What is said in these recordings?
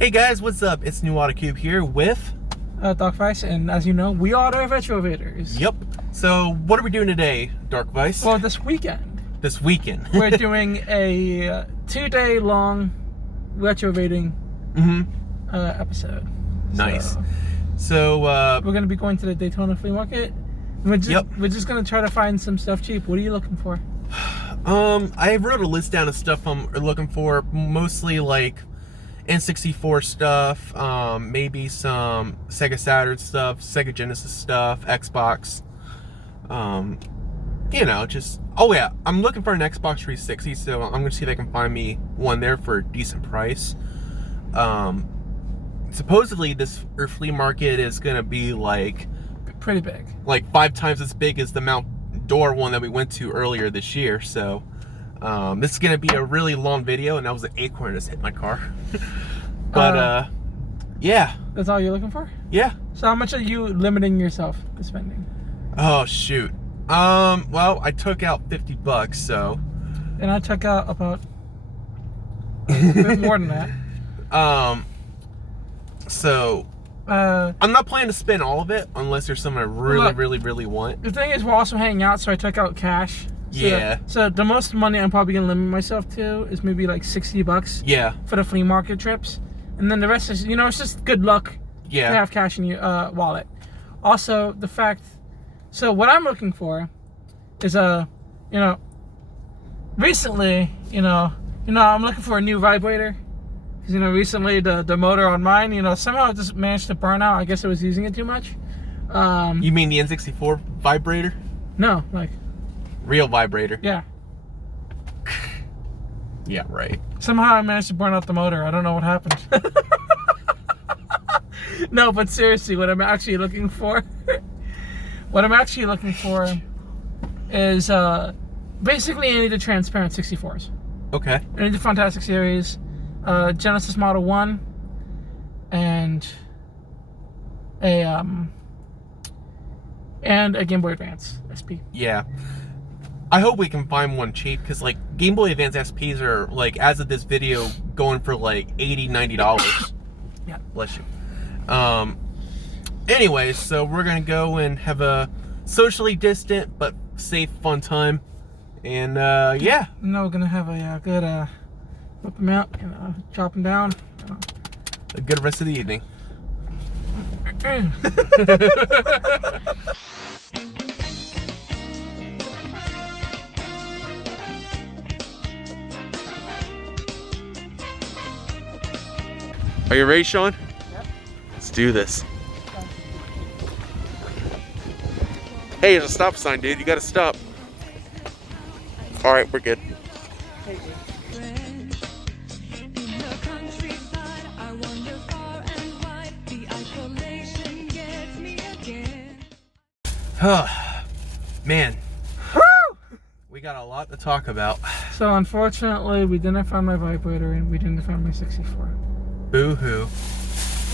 Hey guys, what's up? It's Nuadacube here with Darkvice, and as you know, we are the Retrovators. Yep. So what are we doing today, Darkvice? Well, this weekend. This weekend. We're doing a 2-day long retrovating episode. Nice. So we're gonna be going to the Daytona Flea Market. We're just gonna try to find some stuff cheap. What are you looking for? I wrote a list down of stuff I'm looking for, mostly like N64 stuff, maybe some Sega Saturn stuff, Sega Genesis stuff, Xbox. You know, just I'm looking for an Xbox 360, so I'm gonna see if I can find me one there for a decent price. Supposedly this flea market is gonna be like pretty big, like 5 times as big as the Mount Dora one that we went to earlier this year. So this is gonna be a really long video, and that was an acorn that just hit my car. But yeah, that's all you're looking for? Yeah. So how much are you limiting yourself to spending? Oh shoot. Well, I took out $50, so. And I took out about a bit more than that. So I'm not planning to spend all of it unless there's something I really want. The thing is, we're also hanging out, so I took out cash. So yeah. So the most money I'm probably gonna limit myself to is maybe like $60. Yeah. For the flea market trips, and then the rest is, you know, it's just good luck. Yeah. To have cash in your wallet. Also, the fact. So what I'm looking for is recently, I'm looking for a new vibrator. Because, recently the motor on mine, somehow it just managed to burn out. I guess I was using it too much. You mean the N64 vibrator? No, like. Real vibrator. Yeah. Yeah, right. Somehow I managed to burn out the motor. I don't know what happened. No, but seriously, what I'm actually looking for is basically I need the transparent 64s. Okay. I need the Fantastic Series, Genesis Model 1, and a Game Boy Advance SP. Yeah. I hope we can find one cheap, because like Game Boy Advance SPs are like, as of this video, going for like $80-$90. Yeah. Bless you. Anyways, so we're gonna go and have a socially distant but safe, fun time, and yeah. No, we're gonna have a good whip them out and chop them down. A good rest of the evening. Are you ready, Sean? Yep. Let's do this. Hey, there's a stop sign, dude. You gotta stop. All right, we're good. Man, we got a lot to talk about. So unfortunately, we didn't find my vibrator and we didn't find my 64. Boo-hoo.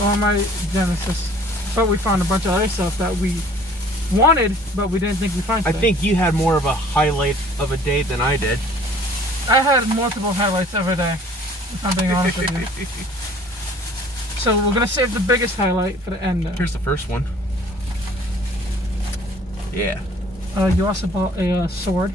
Or my Genesis. But we found a bunch of other stuff that we wanted, but we didn't think we'd find today. I think you had more of a highlight of a day than I did. I had multiple highlights every day, if I'm being honest with you. So we're gonna save the biggest highlight for the end though. Here's the first one. Yeah. You also bought a sword.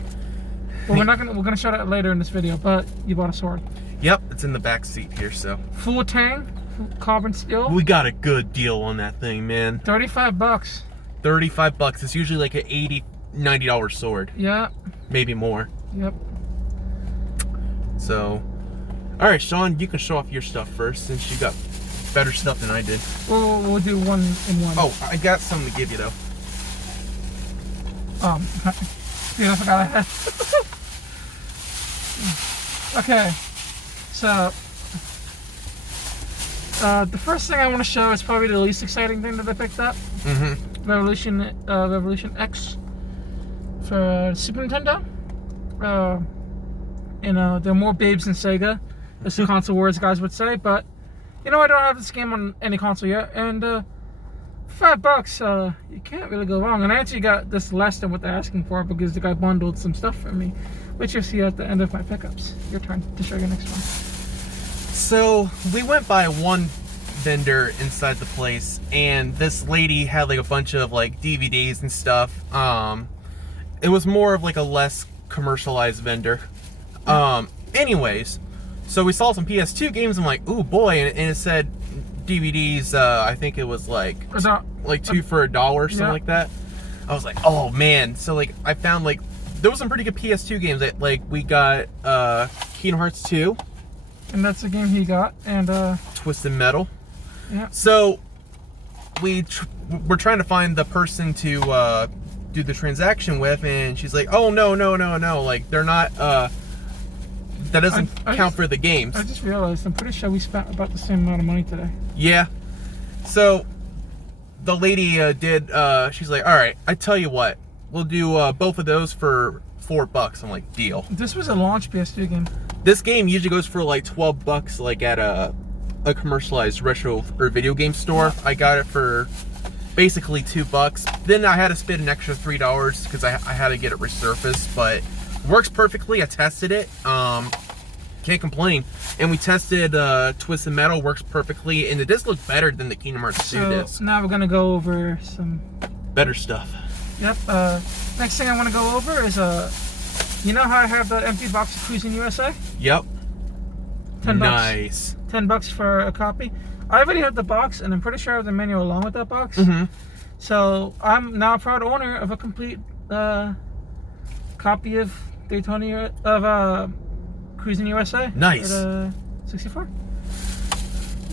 Well, we're gonna show that later in this video, but you bought a sword. Yep, it's in the back seat here, so. Full tang, carbon steel. We got a good deal on that thing, man. $35. $35. It's usually like an $80-$90 sword. Yeah. Maybe more. Yep. So, all right, Sean, you can show off your stuff first since you got better stuff than I did. We'll do one in one. Oh, I got something to give you though. Dude, I forgot I had. Okay, so the first thing I want to show is probably the least exciting thing that I picked up. Revolution X for Super Nintendo. There are more babes than Sega, as the console wars guys would say, but I don't have this game on any console yet, and $5, you can't really go wrong. And I actually got this less than what they're asking for because the guy bundled some stuff for me, which you'll see at the end of my pickups. Your turn to show your next one. So we went by one vendor inside the place, and this lady had like a bunch of like DVDs and stuff. It was more of like a less commercialized vendor. Anyways, so we saw some PS2 games. I'm like, ooh boy, and it said DVDs. I think it was like 2 for $1 or something like that. I was like, oh man. So like I found like there was some pretty good PS2 games. That, like we got Kingdom Hearts 2. And that's the game he got. And Twisted Metal. Yeah. So we're trying to find the person to do the transaction with, and she's like, oh no, like they're not that doesn't count for the games. I just realized, I'm pretty sure we spent about the same amount of money today. Yeah. So the lady she's like, all right, I tell you what, we'll do both of those for $4. I'm like, deal. This was a launch PS2 game. This game usually goes for like $12, like at a commercialized retro or video game store. I got it for basically $2. Then I had to spend an extra $3 because I had to get it resurfaced, but works perfectly. I tested it. Can't complain. And we tested Twisted Metal, works perfectly, and it does look better than the Kingdom Hearts 2 disc. So now we're gonna go over some better stuff. Yep. Next thing I want to go over is you know how I have the empty box of Cruising USA? Yep. $10. Nice. $10 for a copy. I already have the box, and I'm pretty sure I have the manual along with that box. Mm-hmm. So I'm now a proud owner of a complete copy of Daytona of Cruising USA. Nice. At 64.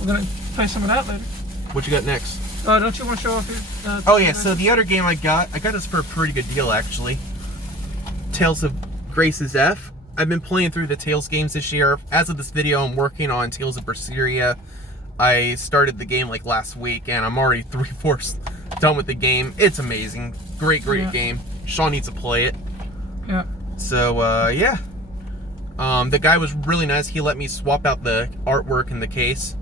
We're gonna play some of that later. What you got next? Don't you want to show off your? Oh yeah. So the other game I got this for a pretty good deal actually. Tales of Grace's F. I've been playing through the Tales games this year. As of this video, I'm working on Tales of Berseria. I started the game like last week, and I'm already 3/4 done with the game. It's amazing. Great game. Sean needs to play it. Yeah. So, yeah. The guy was really nice. He let me swap out the artwork in the case.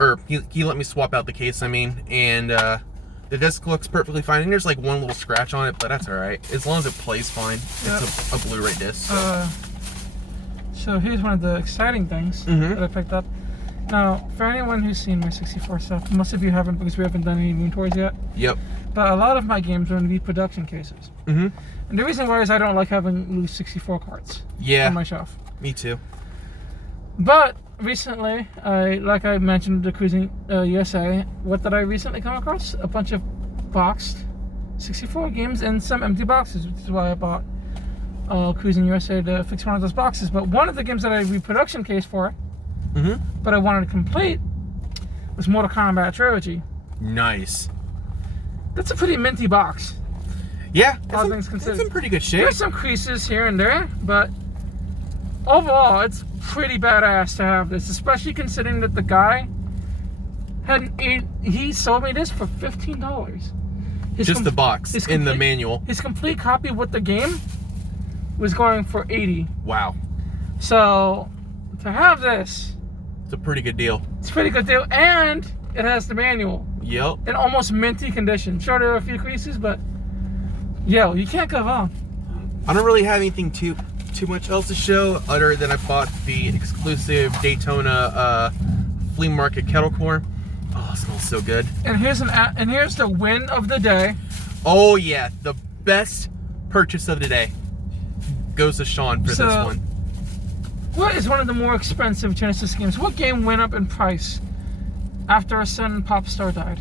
Or he let me swap out the case, I mean, and the disc looks perfectly fine. And there's like one little scratch on it, but that's alright. As long as it plays fine. Yep. It's a Blu-ray disc. So here's one of the exciting things that I picked up. Now, for anyone who's seen my 64 stuff, most of you haven't because we haven't done any room tours yet. Yep. But a lot of my games are in reproduction cases. Mm-hmm. And the reason why is I don't like having loose 64 carts on my shelf. Me too. But recently, like I mentioned, the Cruising USA, what did I recently come across? A bunch of boxed 64 games and some empty boxes, which is why I bought Cruising USA to fix one of those boxes. But one of the games that I reproduction case for, but I wanted to complete, was Mortal Kombat Trilogy. Nice. That's a pretty minty box. Yeah, all things considered. It's in pretty good shape. There's some creases here and there, but overall, it's pretty badass to have this, especially considering that the guy he sold me this for $15. Just the box in the manual. His complete copy with the game was going for $80. Wow. So to have this, it's a pretty good deal. It's a pretty good deal, and it has the manual. Yep. In almost minty condition. Sure, there are a few creases, but yo, you can't go wrong. I don't really have anything too much else to show other than I bought the exclusive Daytona Flea Market kettle corn. Oh, it smells so good. And here's the win of the day. Oh yeah, the best purchase of the day goes to Sean for this one. What is one of the more expensive Genesis games? What game went up in price after a certain pop star died?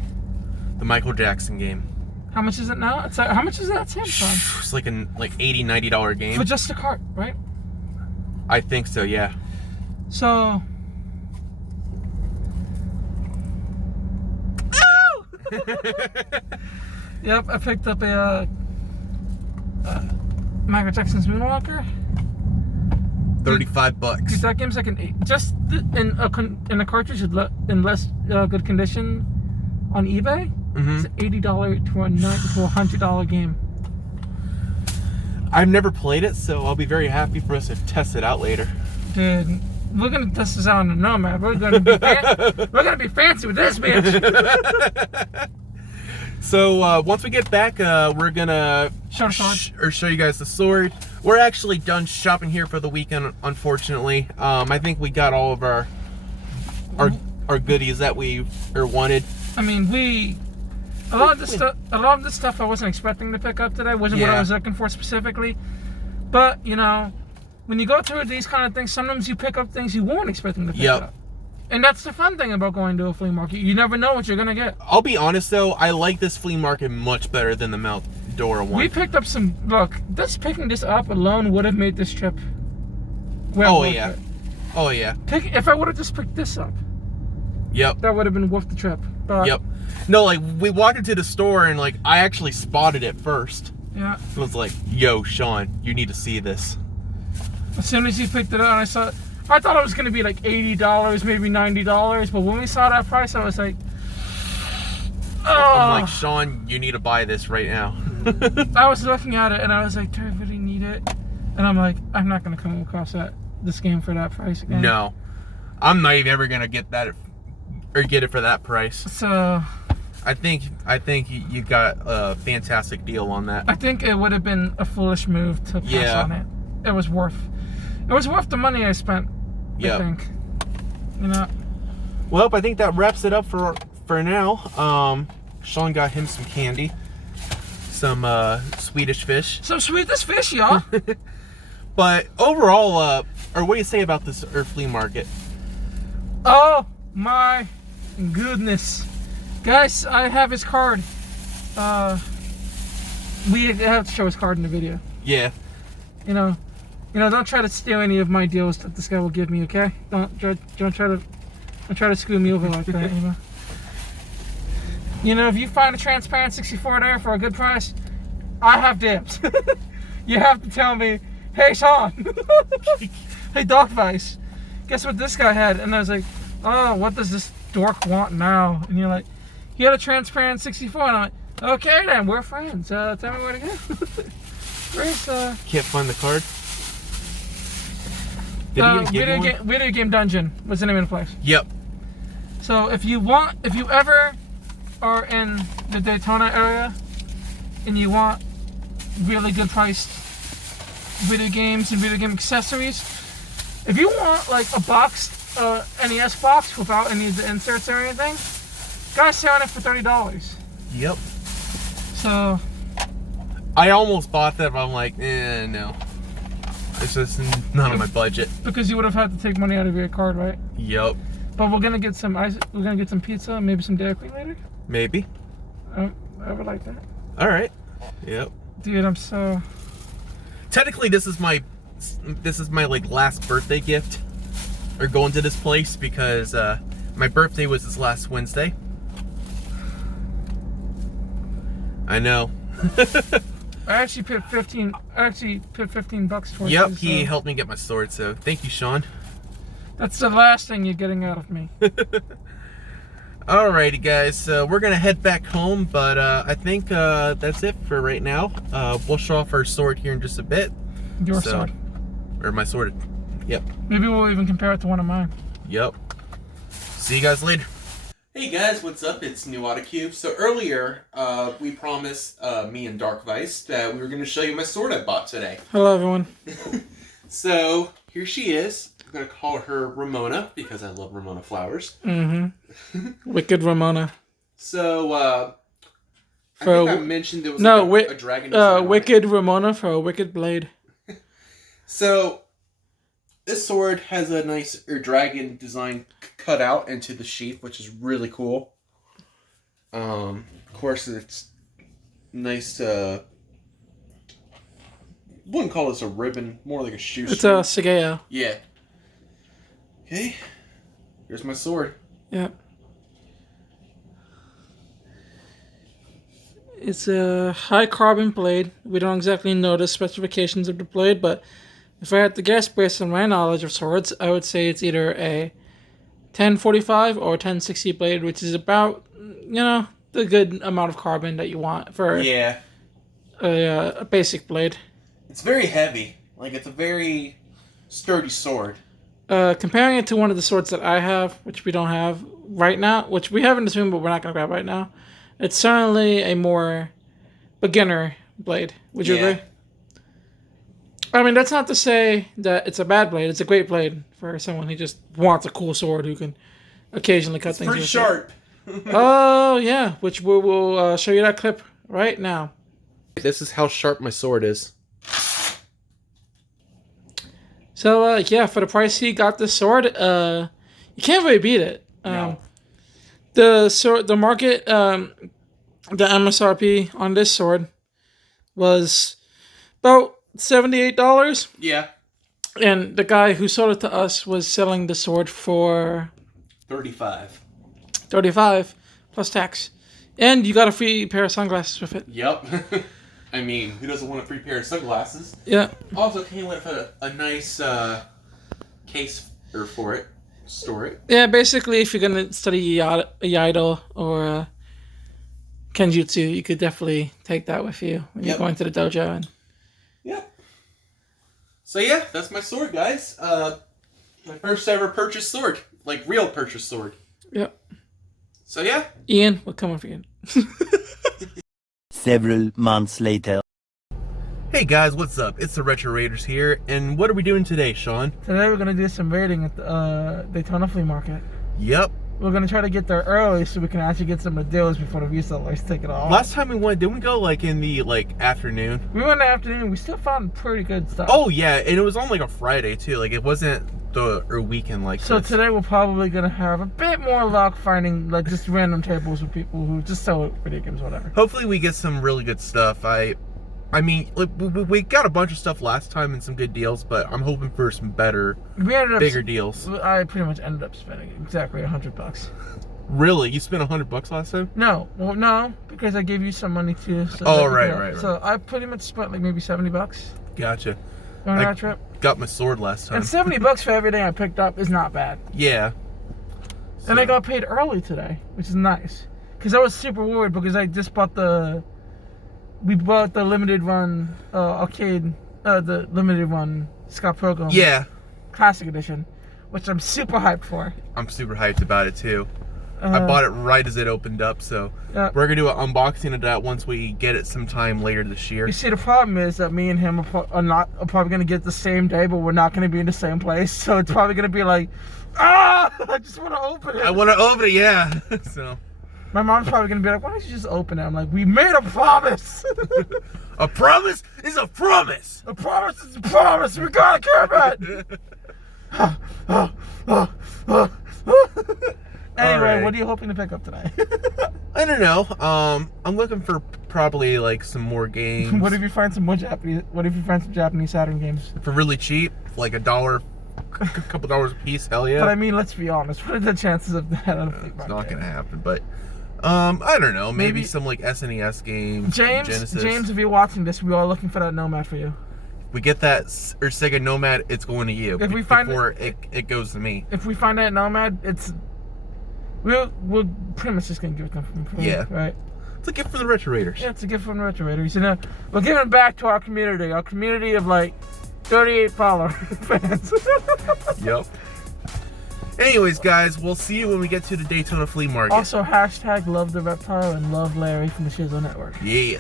The Michael Jackson game. How much is it now? It's like, how much is that Samsung? It's like an $80, $90 game. For just a cart, right? I think so, yeah. So. Yep, I picked up a Michael Jackson's Moonwalker. $35. Dude, that game's like in a cartridge in less good condition on eBay. It's an $80 to a $100 game. I've never played it, so I'll be very happy for us to test it out later. Dude, we're gonna test this out on the Nomad. We're gonna be fancy with this bitch. So once we get back, we're gonna show you guys the sword. We're actually done shopping here for the weekend, unfortunately. I think we got all of our our goodies that we wanted. I mean, a lot of this stuff I wasn't expecting to pick up today. Wasn't what I was looking for specifically. But you know, when you go through these kind of things, sometimes you pick up things you weren't expecting to pick up. And that's the fun thing about going to a flea market. You never know what you're gonna get. I'll be honest though, I like this flea market much better than the Mount Dora one. We picked up some. Look, picking this up alone would have made this trip. Oh yeah. Oh yeah. If I would have just picked this up. Yep. That would have been worth the trip. But yep. No, like we walked into the store and like I actually spotted it first. Yeah. It was like, yo, Sean, you need to see this. As soon as you picked it up, and I thought it was gonna be like $80, maybe $90. But when we saw that price, I was like, oh. I'm like, Sean, you need to buy this right now. I was looking at it and I was like, do I really need it? And I'm like, I'm not gonna come across this game for that price again. No, I'm not even ever gonna get that or get it for that price. So I think you got a fantastic deal on that. I think it would have been a foolish move to pass on it. It was worth the money I spent. I think. You know. Well, I think that wraps it up for now. Sean got him some candy, some Swedish fish. Some Swedish fish, y'all. But overall, or what do you say about this flea market? Oh my goodness. Guys, I have his card. We have to show his card in the video. Yeah. You know, don't try to steal any of my deals that this guy will give me, okay? Don't try to screw me over like that, you know? You know, if you find a transparent 64 there for a good price, I have dibs. You have to tell me, hey, Sean. Hey, Darkvice. Guess what this guy had? And I was like, oh, what does this dork want now? And you're like, he had a transparent 64. And I'm like, okay then, we're friends. Tell me where to go. Where's, Can't find the card? Video Game Dungeon was the name of the place. Yep. So if you ever are in the Daytona area and you want really good priced video games and video game accessories, if you want like a boxed NES box without any of the inserts or anything, guys selling it for $30. Yep. So I almost bought that, but I'm like, no. It's just not on my budget. Because you would have had to take money out of your card, right? Yep. But we're gonna get some pizza, maybe some Dairy Queen later. Maybe. I would like that. All right. Yep. Dude, I'm so. Technically, this is my like last birthday gift, or going to this place, because my birthday was this last Wednesday. I know. I actually put $15 towards Yep, he helped me get my sword, so thank you, Sean. That's the last thing you're getting out of me. Alrighty, guys, so we're gonna head back home, but I think that's it for right now. We'll show off our sword here in just a bit. Your sword. Or my sword. Yep. Maybe we'll even compare it to one of mine. Yep. See you guys later. Hey guys, what's up? It's Nuadacube. So earlier, we promised me and Darkvice that we were going to show you my sword I bought today. Hello, everyone. So here she is. I'm going to call her Ramona because I love Ramona flowers. Mm-hmm. Wicked Ramona. So I think I mentioned there was a dragon. Wicked Ramona for a wicked blade. So this sword has a nice dragon design cut out into the sheath, which is really cool. Of course, it's nice. Wouldn't call this a ribbon, more like a shoestring. It's a Sageo. Yeah. Okay. Here's my sword. Yeah. It's a high carbon blade. We don't exactly know the specifications of the blade, but if I had to guess based on my knowledge of swords, I would say it's either a 1045 or 1060 blade, which is about, the good amount of carbon that you want for a basic blade. It's very heavy. Like, it's a very sturdy sword. Comparing it to one of the swords that I have, which we don't have right now, which we have in this room, but we're not going to grab right now, it's certainly a more beginner blade. Would you agree? I mean, that's not to say that it's a bad blade. It's a great blade for someone who just wants a cool sword who can occasionally cut It's things. pretty sharp. Oh yeah, which we will show you that clip right now. This is how sharp my sword is. So yeah, for the price he got this sword, you can't really beat it. No. The market, the MSRP on this sword was about $78. Yeah. And the guy who sold it to us was selling the sword for $35 plus tax. And you got a free pair of sunglasses with it. Yep. I mean, who doesn't want a free pair of sunglasses? Yeah. Also came with a nice case for it. Store it. Yeah, basically, if you're going to study Iaido or Kenjutsu, you could definitely take that with you when you're going to the dojo. And... Yep. So yeah, that's my sword, guys. My first ever purchased sword. Like, real purchased sword. Yep. So yeah. Ian, we'll come with you. Several months later. Hey guys, what's up? It's the Retro Raiders here, and what are we doing today, Sean? Today we're going to do some raiding at the Daytona Flea Market. Yep. We're going to try to get there early so we can actually get some of the deals before the resellers take it off. Last time we went, didn't we go like in the afternoon? We went in the afternoon. We still found pretty good stuff. Oh yeah, and it was on like a Friday too. Like it wasn't the weekend like so this. Today we're probably going to have a bit more luck finding like just random tables with people who just sell video games or whatever. Hopefully we get some really good stuff. I mean, like, we got a bunch of stuff last time and some good deals, but I'm hoping for some bigger deals. I pretty much ended up spending exactly $100. Really? You spent $100 last time? No, well, no, because I gave you some money too. So right. So I pretty much spent like maybe $70. Gotcha. On that trip. Got my sword last time. And $70 for everything I picked up is not bad. Yeah. And I got paid early today, which is nice. Because I was super worried because I just bought we bought the limited run arcade, the limited run Scott Pilgrim. Yeah. Classic edition, which I'm super hyped for. I'm super hyped about it too. I bought it right as it opened up, so we're gonna do an unboxing of that once we get it sometime later this year. You see, the problem is that me and him are probably gonna get it the same day, but we're not gonna be in the same place. So it's probably gonna be like, I just want to open it. I want to open it, yeah. So. My mom's probably gonna be like, why don't you just open it? I'm like, we made a promise. A promise is a promise. A promise is a promise. We gotta keep it. Anyway, right. What are you hoping to pick up today? I don't know. I'm looking for probably like some more games. What if you find some Japanese Saturn games for really cheap, like $1, a couple dollars a piece? Hell yeah. But I mean, let's be honest. What are the chances of that? It's not gonna happen. But I don't know. Maybe some like SNES games. James, if you're watching this, we are looking for that Nomad for you. We get that or Sega Nomad, it's going to you. If we find before it goes to me. If we find that Nomad, we're pretty much just gonna give it to them. Yeah. Right. It's a gift from the Retro Raiders. Yeah, it's a gift from the Retro Raiders. You know, we're giving back to our community of like 38 fans. Yep. Anyways, guys, we'll see you when we get to the Daytona Flea Market. Also, hashtag love the reptile and love Larry from the Shizzle Network. Yeah.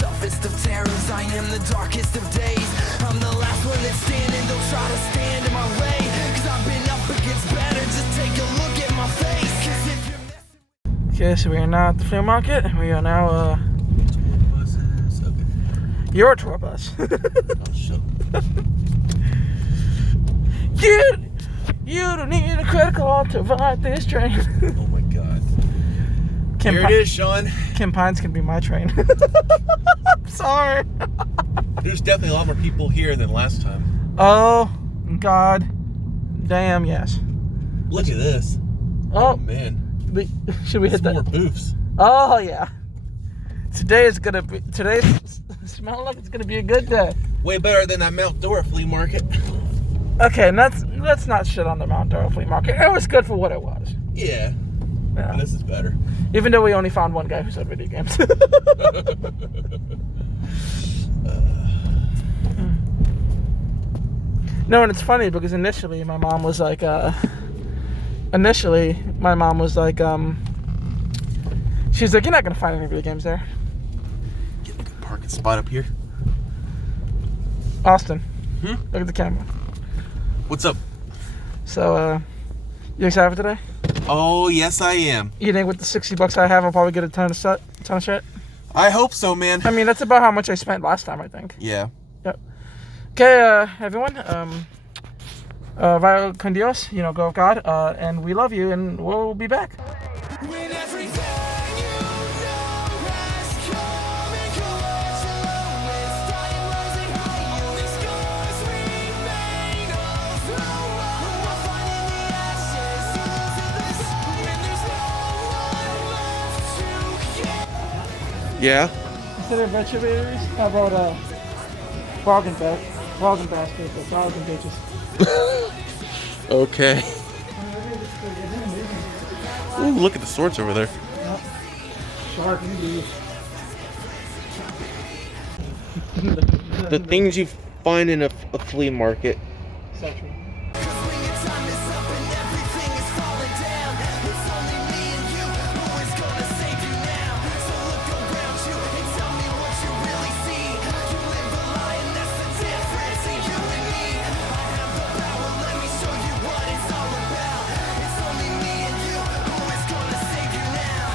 Toughest of terrors, I am the darkest of days. I'm the last one that's standing, don't try to stand in my way. Cause I've been up against better, just take a look at my face. Cause if you're messing... Okay, so we are now at the flea market. We are now, buses. Okay. You're a tour bus. Oh, shut up. You don't need a credit card to ride this train. Oh my god. Here it is, Sean. Kim Pines can be my train. I'm sorry. There's definitely a lot more people here than last time. Oh, God. Damn, yes. Look at this. Oh, man. Should we hit that? More booths. Oh, yeah. Today's smelling like it's gonna be a good day. Way better than that Mount Dora flea market. Okay, and let's not shit on the Mount Dora flea market. It was good for what it was. Yeah. Yeah. This is better. Even though we only found one guy who said video games. No, and it's funny because initially my mom was like, she's like, you're not gonna find any video games there. Get a good parking spot up here. Austin, look at the camera. What's up? So, you excited for today? Oh, yes, I am. You think with the $60 I have, I'll probably get a ton of shit? I hope so, man. I mean, that's about how much I spent last time, I think. Yeah. Yep. Okay, everyone. Vaya con Dios, go with God, and we love you, and we'll be back. When everything you know has come and gone, it's dying, rising high. Only scars remain of who we'll find in the ashes, souls in the sun. When there's no one left to give. Yeah? Instead of vegetables, how about bargain baskets or bargain bitches? Okay. Ooh, look at the swords over there. Yep. Shark indeed. The things you find in a flea market. So true. When your time is up and everything is falling down, it's only me and you who is gonna save you now. So look around you and tell me what you really see. You live a lie and that's the difference in you and me. I have the power, let me show you what it's all about. It's only me and you who is gonna save you now.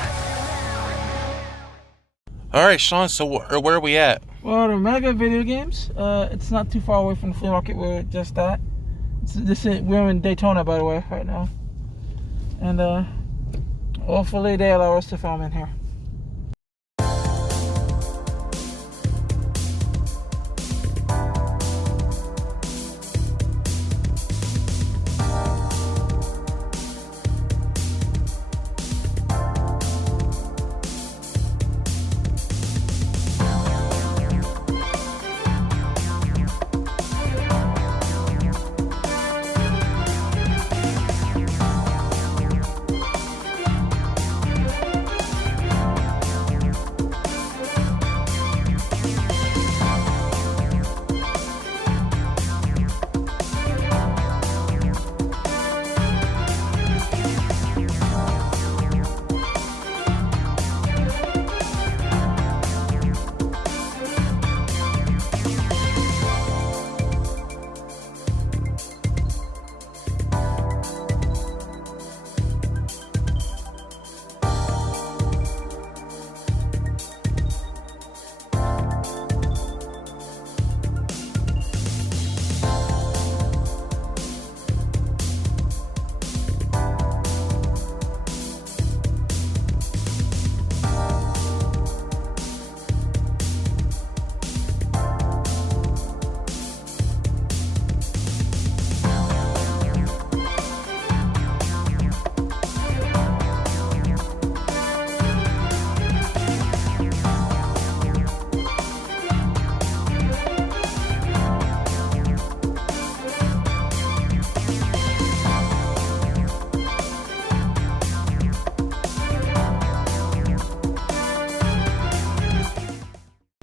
All right, Sean, so where are we at? Well, the Mega Video Games, it's not too far away from the flea market we're just at. We're in Daytona, by the way, right now. And hopefully they allow us to film in here.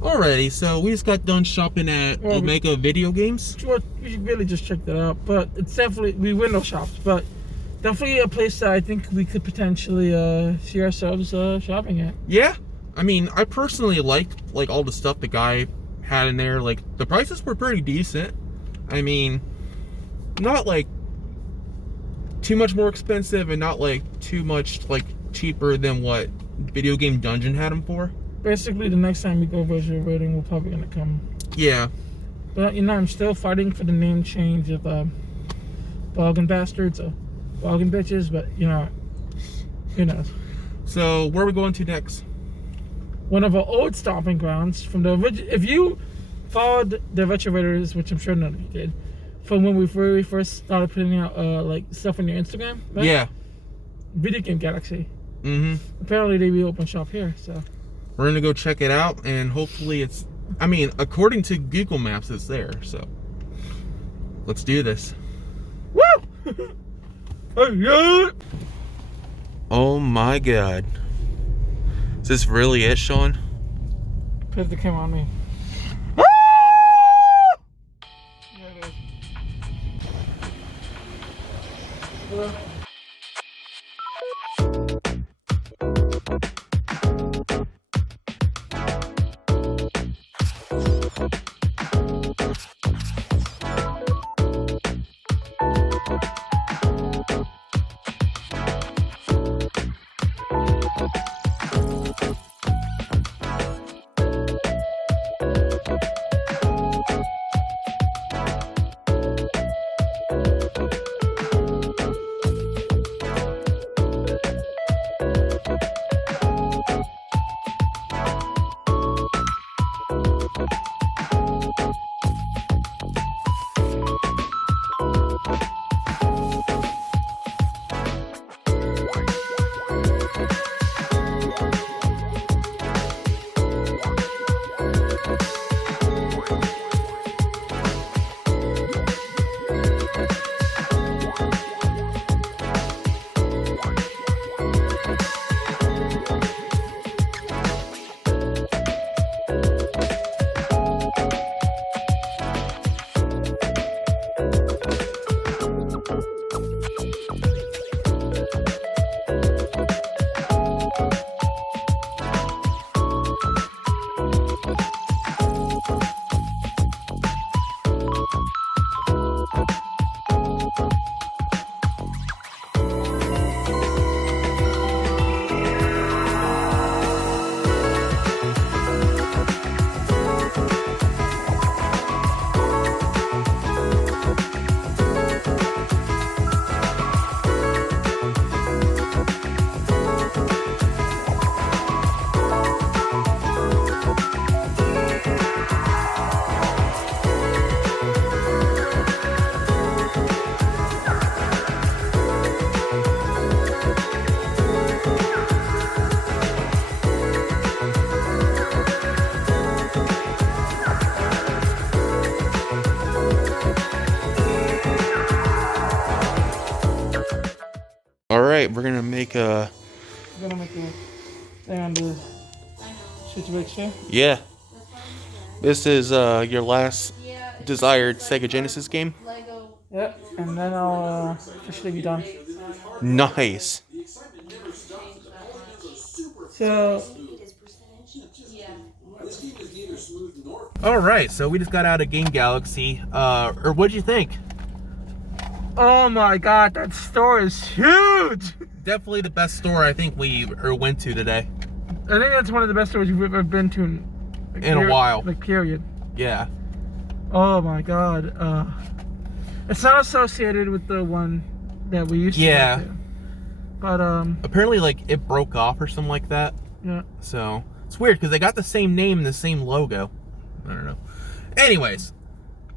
Alrighty, so we just got done shopping at Omega Video Games. We really just checked it out, but it's definitely, we window shopped, but definitely a place that I think we could potentially see ourselves shopping at. Yeah, I mean, I personally like all the stuff the guy had in there. Like, the prices were pretty decent. I mean, not like too much more expensive and not like too much like cheaper than what Video Game Dungeon had them for. Basically, the next time we go virtual rating, we're probably gonna come. Yeah. But I'm still fighting for the name change of Bargain Bastards or Bargain Bitches. But who knows? So where are we going to next? One of our old stomping grounds from the original. If you followed the Retro Raiders, which I'm sure none of you did, from when we very first started putting out like stuff on your Instagram, right? Yeah. Video Game Galaxy. Mm-hmm. Apparently they reopened shop here, so we're gonna go check it out, and hopefully it's, I mean, according to Google Maps, it's there, so let's do this. Woo! Oh, yeah. Oh my god. Is this really it, Sean? Put the camera on me. Yeah, it is. All right, we're gonna make a. I'm gonna make a thing on the situation. Yeah. This is your last desired Sega Genesis game. Yep, and then I'll officially be done. Nice. So. All right, so we just got out of Game Galaxy. Or what'd you think? Oh my God, that store is huge. Definitely the best store I think we went to today. I think that's one of the best stores we've ever been to in a while. Like period. Yeah. Oh my God. It's not associated with the one that we used to go to. But apparently like it broke off or something like that. Yeah. So it's weird because they got the same name and the same logo. I don't know. Anyways,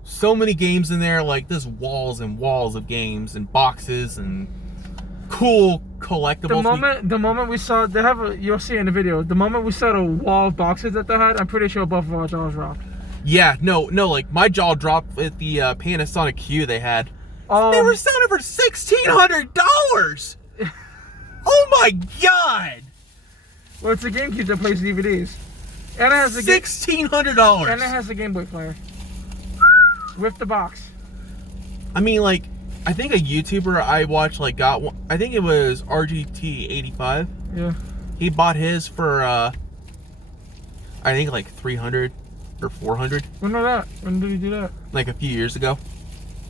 so many games in there, like there's walls and walls of games and boxes and cool collectibles. The moment we saw, you'll see in the video, the moment we saw the wall of boxes that they had, I'm pretty sure both of our jaws dropped. Yeah, no, like my jaw dropped with the Panasonic Q they had. They were selling it for $1,600. Oh my God! Well, it's a GameCube that plays DVDs, and it has a $1,600. And it has a Game Boy player with the box. I mean, like, I think a YouTuber I watched like got one. I think it was RGT85. Yeah. He bought his for I think like 300 or 400. When was that? When did he do that? Like a few years ago,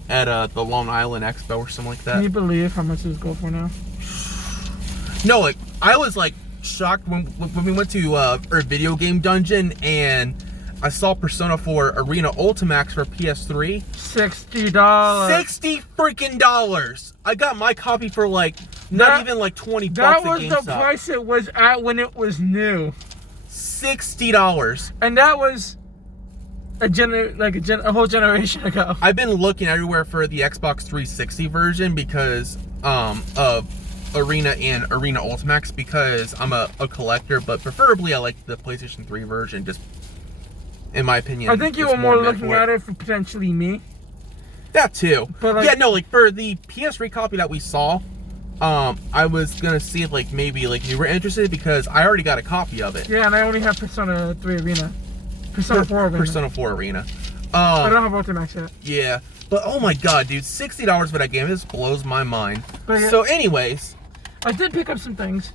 at the Long Island Expo or something like that. Can you believe how much this go for now? No, like I was like shocked when we went to our video game dungeon and I saw Persona 4 Arena Ultimax for PS3. $60. $60 freaking dollars. I got my copy for like not even like $20 That at was GameStop. the price it was at when it was new. $60. And that was a whole generation ago. I've been looking everywhere for the Xbox 360 version because of Arena and Arena Ultimax because I'm a collector, but preferably I like the PlayStation 3 version, just in my opinion. I think you were more looking at it for potentially me. That too. But like, yeah, no, like for the PS3 copy that we saw, I was gonna see if like maybe like you were interested because I already got a copy of it. Yeah, and I only have Persona 3 Arena. Persona 4 Arena. Persona 4 Arena. I don't have Ultimax yet. Yeah. But oh my god, dude, $60 for that game. This blows my mind. But yeah, So anyways. I did pick up some things.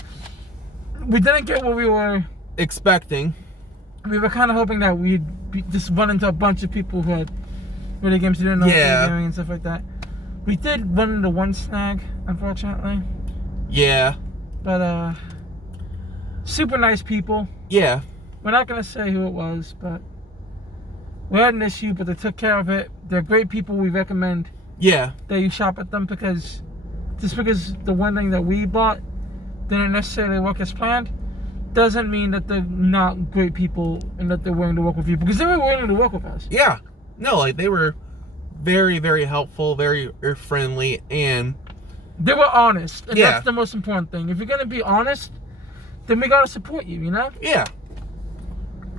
We didn't get what we were expecting. We were kind of hoping that we'd just run into a bunch of people who had video games, who didn't know what they were doing and stuff like that. We did run into one snag, unfortunately. Yeah. But, super nice people. Yeah. We're not going to say who it was, but we had an issue, but they took care of it. They're great people. We recommend that you shop at them, because just because the one thing that we bought didn't necessarily work as planned, doesn't mean that they're not great people and that they're willing to work with you, because they were willing to work with us. Yeah. No, like, they were very, very helpful, very friendly, and they were honest, and that's the most important thing. If you're going to be honest, then we got to support you, you know? Yeah.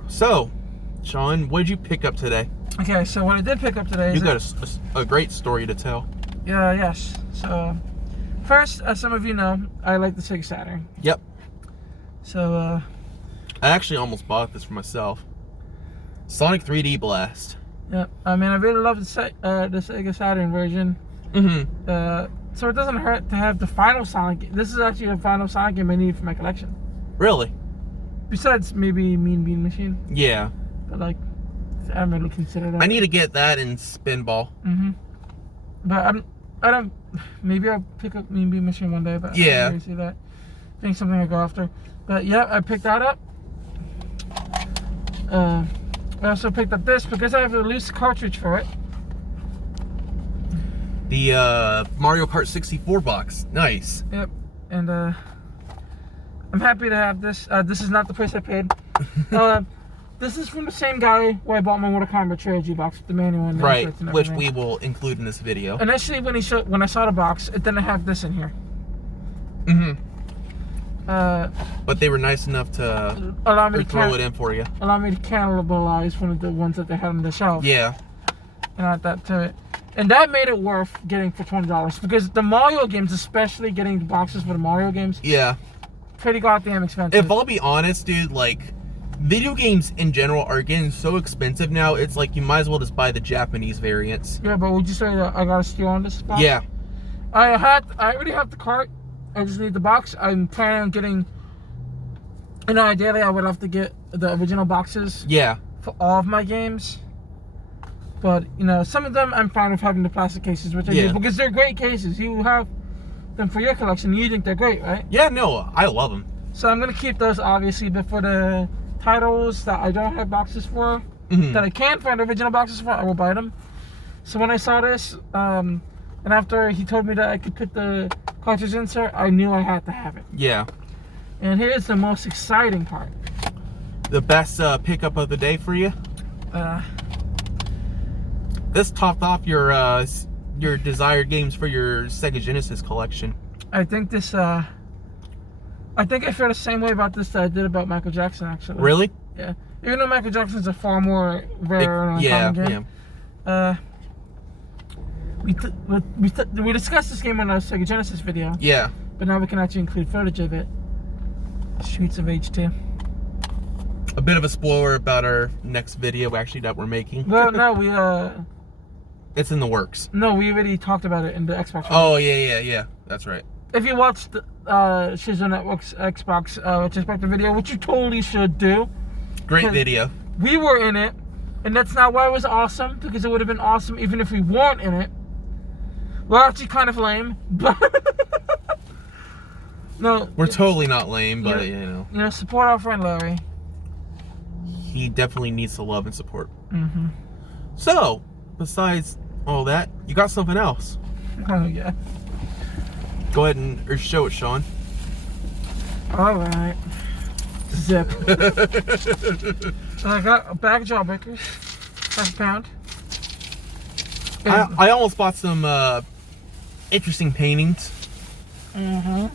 So, Sean, what did you pick up today? Okay, so what I did pick up today is... You got a great story to tell. Yeah, yes. So, first, as some of you know, I like the Sega Saturn. Yep. So, I actually almost bought this for myself. Sonic 3D Blast. Yep. I mean, I really love the Sega Saturn version. Mm-hmm. So it doesn't hurt to have the final Sonic. This is actually the final Sonic game I need for my collection. Really? Besides maybe Mean Bean Machine. Yeah. But like, I don't really consider that. I need to get that in Spinball. Mm-hmm. But I don't. Maybe I'll pick up Mean Bean Machine one day. But I don't really see that being something I go after. But yeah, I picked that up. I also picked up this because I have a loose cartridge for it. The Mario Kart 64 box. Nice. Yep. And I'm happy to have this. This is not the price I paid. This is from the same guy where I bought my Mortal Kombat Trilogy box with the manual and right, and which we will include in this video. Initially, when I saw the box, it didn't have this in here. Mm-hmm. But they were nice enough to allow me to throw it in for you. Allow me to cannibalize one of the ones that they had on the shelf. Yeah. And add that to it. And that made it worth getting for $20. Because the Mario games, especially getting the boxes for the Mario games, pretty goddamn expensive. If I'll be honest, dude, like, video games in general are getting so expensive now, it's like you might as well just buy the Japanese variants. Yeah, but would you say that I got a steal on this box? Yeah. I already have the cart. I just need the box. I'm planning on getting, ideally I would have to get the original boxes. Yeah. For all of my games. But, some of them I'm fine with having the plastic cases, which I do, because they're great cases. You have them for your collection. You think they're great, right? Yeah, no, I love them. So I'm going to keep those, obviously, but for the titles that I don't have boxes for, that I can't find original boxes for, I will buy them. So when I saw this, and after he told me that I could put the cartridge insert, I knew I had to have it. Yeah. And here's the most exciting part. The best pickup of the day for you? This topped off your desired games for your Sega Genesis collection. I think this, I think I feel the same way about this that I did about Michael Jackson, actually. Really? Yeah. Even though Michael Jackson's a far more rare and uncommon game. We discussed this game on our Sega Genesis video. Yeah. But now we can actually include footage of it. Streets of Rage 2. A bit of a spoiler about our next video, actually, that we're making. Well, no, it's in the works. No, we already talked about it in the Xbox. Oh, yeah. That's right. If you watched Shizo Network's Xbox retrospective video, which you totally should do. Great video. We were in it, and that's not why it was awesome, because it would have been awesome even if we weren't in it. We're actually kind of lame, but... No. We're totally not lame, but, support our friend Larry. He definitely needs the love and support. Mm-hmm. So, besides all that, you got something else. Oh, yeah. Go ahead and show it, Sean. Alright. Zip. I got a bag of Jawbreakers. £5. I almost bought some interesting paintings. Mm-hmm.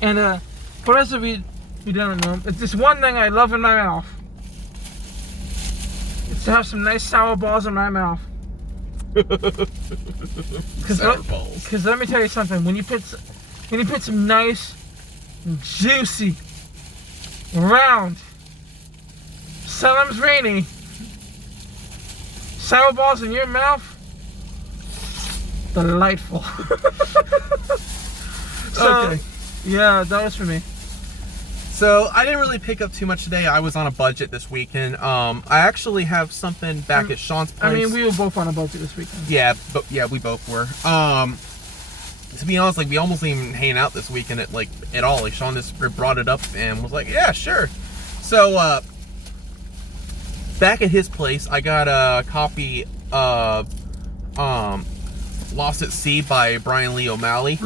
And for those of you who don't know, it's this one thing I love in my mouth. It's to have some nice sour balls in my mouth. Sour balls. Because let me tell you something. When you put some nice, juicy, round, Salem's Rainy Sour balls in your mouth. Delightful. So, Okay. yeah, that was for me. So I didn't really pick up too much today. I was on a budget this weekend. I actually have something back at Sean's place. I mean, we were both on a budget this weekend. Yeah, but yeah, we both were. To be honest, like we almost didn't even hang out this weekend at all. Like Sean just brought it up and was like, "Yeah, sure." So back at his place, I got a copy of Lost at Sea by Brian Lee O'Malley.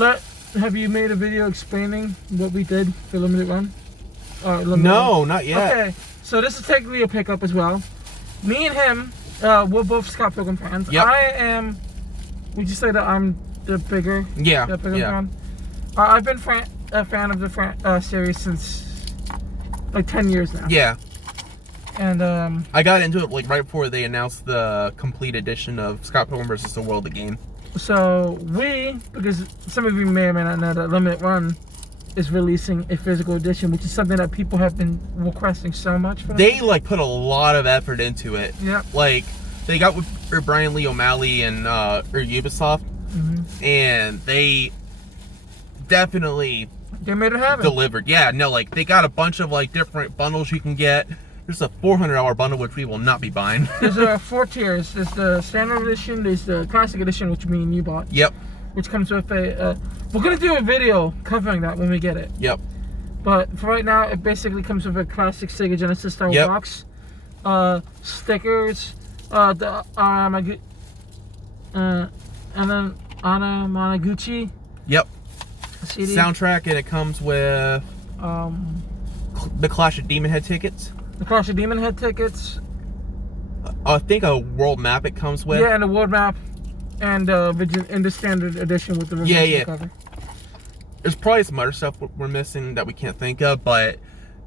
Have you made a video explaining what we did for Limited Run? No, not yet. Okay, so this is technically a pickup as well. Me and him, we're both Scott Pilgrim fans. Yep. I am. Would you say that I'm the bigger? Yeah. The Pilgrim Yeah. fan? I've been a fan of the series since like 10 years now. Yeah. And I got into it like right before they announced the complete edition of Scott Pilgrim vs. the World, the game. so because some of you may or may not know that Limited Run is releasing a physical edition, which is something that people have been requesting so much for. They like put a lot of effort into it. Yep. Like they got with Brian Lee O'Malley and Ubisoft, and they definitely They made it happen. delivered. Yeah, no, like they got a bunch of like different bundles you can get. There's a $400 bundle which we will not be buying. There's 4 tiers. There's the standard edition. There's the classic edition, which me and you bought. Yep. Which comes with a. We're gonna do a video covering that when we get it. Yep. But for right now, it basically comes with a classic Sega Genesis style Yep. box, stickers, and then Anamanaguchi Yep. CD. Soundtrack, and it comes with the Clash of Demon Head tickets. The Clash of Demon Head tickets. I think a world map it comes with. Yeah, and the world map, and the standard edition with the reverse Yeah. cover. There's probably some other stuff we're missing that we can't think of, but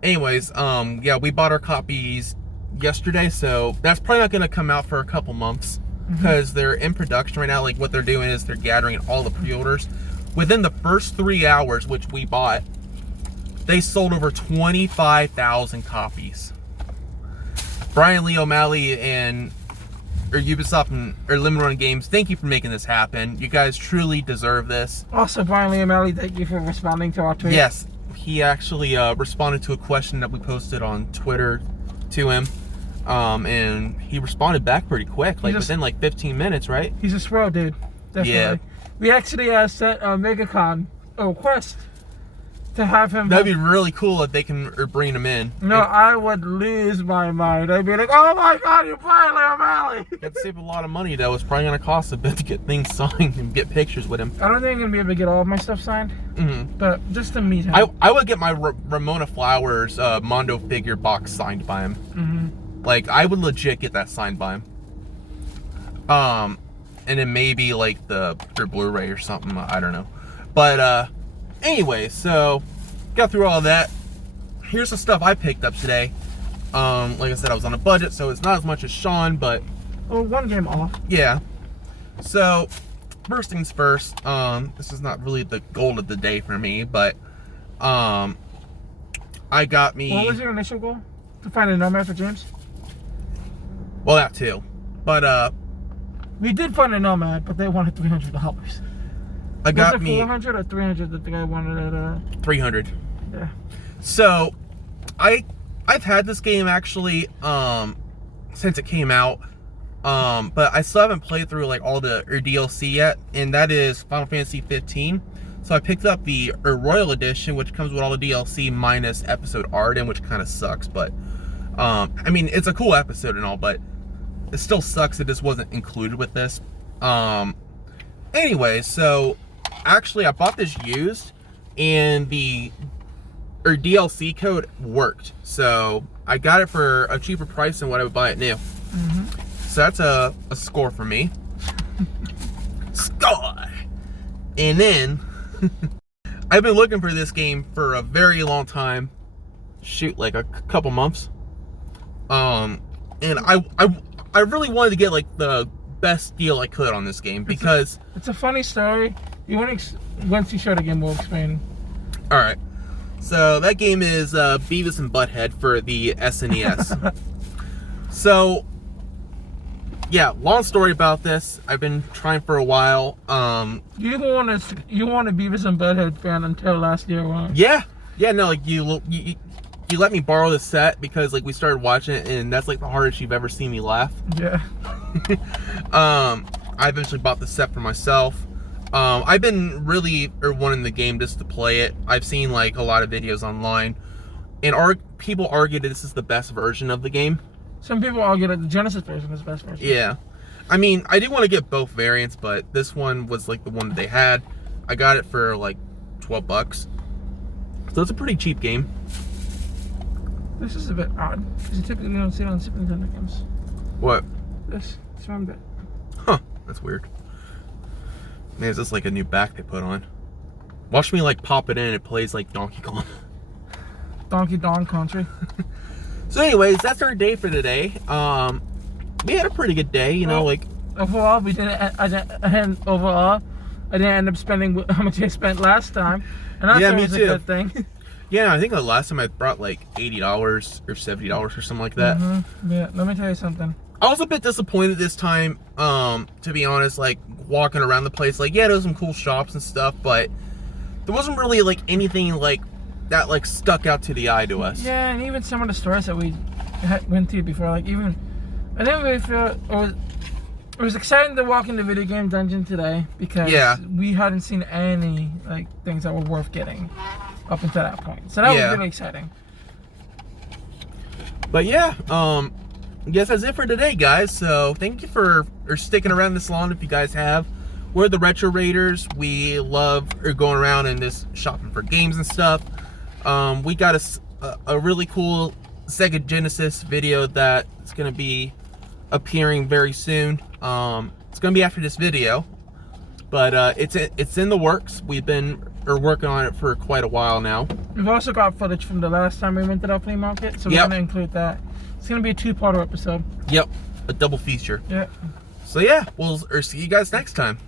anyways, yeah, we bought our copies yesterday, so that's probably not going to come out for a couple months because they're in production right now. Like what they're doing is they're gathering all the pre-orders. Within the first 3 hours, which we bought, they sold over 25,000 copies. Brian Lee O'Malley and Ubisoft and Limited Run Games, thank you for making this happen. You guys truly deserve this. Also, Brian Lee O'Malley, thank you for responding to our tweet. Yes, he actually responded to a question that we posted on Twitter to him, and he responded back pretty quick, like within like 15 minutes, right? He's a swell dude. Definitely. Yeah. We actually sent MegaCon a request to have him. That'd be really cool if they can bring him in. No, I would lose my mind. I'd be like, oh my god, you're Brian Lee O'Malley. That'd save a lot of money though. It's probably gonna cost a bit to get things signed and get pictures with him. I don't think I'm gonna be able to get all of my stuff signed, but just to meet him. I would get my Ramona Flowers Mondo figure box signed by him. Like I would legit get that signed by him. And then maybe like their Blu-ray or something. I don't know. But anyway, so got through all of that. Here's the stuff I picked up today. Like I said, I was on a budget, so it's not as much as Sean, but one game off. yeah. So first things first, this is not really the goal of the day for me, but I got me. What was your initial goal? To find a Nomad for James? Well, that too, but we did find a Nomad, but they wanted $300. I got was it me 400 or 300 that the guy wanted at 300. Yeah. So I've had this game actually since it came out, but I still haven't played through like all the DLC yet, and that is Final Fantasy 15. So I picked up the Royal Edition, which comes with all the DLC minus episode Arden, which kind of sucks, but I mean it's a cool episode and all, but it still sucks that this wasn't included with this. Anyway, so actually I bought this used, and the DLC code worked, so I got it for a cheaper price than what I would buy it new. So that's a score for me. Score. And then I've been looking for this game for a very long time. Shoot, like a couple months. And I really wanted to get like the best deal I could on this game because it's a funny story. You want to once you show the game, we'll explain. All right. So that game is Beavis and Butthead for the SNES. So yeah, long story about this. I've been trying for a while. You weren't a Beavis and Butthead fan until last year, right? Yeah, no, like you let me borrow the set because like we started watching it, and that's like the hardest you've ever seen me laugh. Yeah. I eventually bought the set for myself. I've been really wanting the game just to play it. I've seen like a lot of videos online, and people argue that this is the best version of the game. Some people argue that the Genesis version is the best version. Yeah. I mean, I did want to get both variants, but this one was like the one that they had. I got it for like $12. So it's a pretty cheap game. This is a bit odd, because you typically don't see it on Super Nintendo games. What? This one bit. Huh. That's weird. Man, is this like a new back they put on? Watch me like pop it in and it plays like Donkey Kong. Donkey Kong Country. So anyways, that's our day for today. We had a pretty good day, you know, like overall we didn't. I didn't end up spending how much I spent last time, and that's always a good thing. Yeah, I think the last time I brought like $80 or $70 or something like that. Mm-hmm. Yeah, let me tell you something. I was a bit disappointed this time, to be honest, like walking around the place, like yeah, there was some cool shops and stuff, but there wasn't really like anything like that like stuck out to the eye to us. Yeah, and even some of the stores that we went to before, like even I didn't really feel it was exciting to walk in the video game dungeon today because we hadn't seen any like things that were worth getting up until that point. So that was really exciting. But yeah, I guess that's it for today, guys. So thank you for sticking around this long. If you guys have, we're the Retro Raiders. We love going around and just shopping for games and stuff. We got a really cool Sega Genesis video that's gonna be appearing very soon. It's gonna be after this video, but it's in the works. We've been working on it for quite a while now. We've also got footage from the last time we went to that flea market, so we're gonna include that. It's gonna be a two-parter episode. Yep, a double feature. Yeah. So yeah, we'll see you guys next time.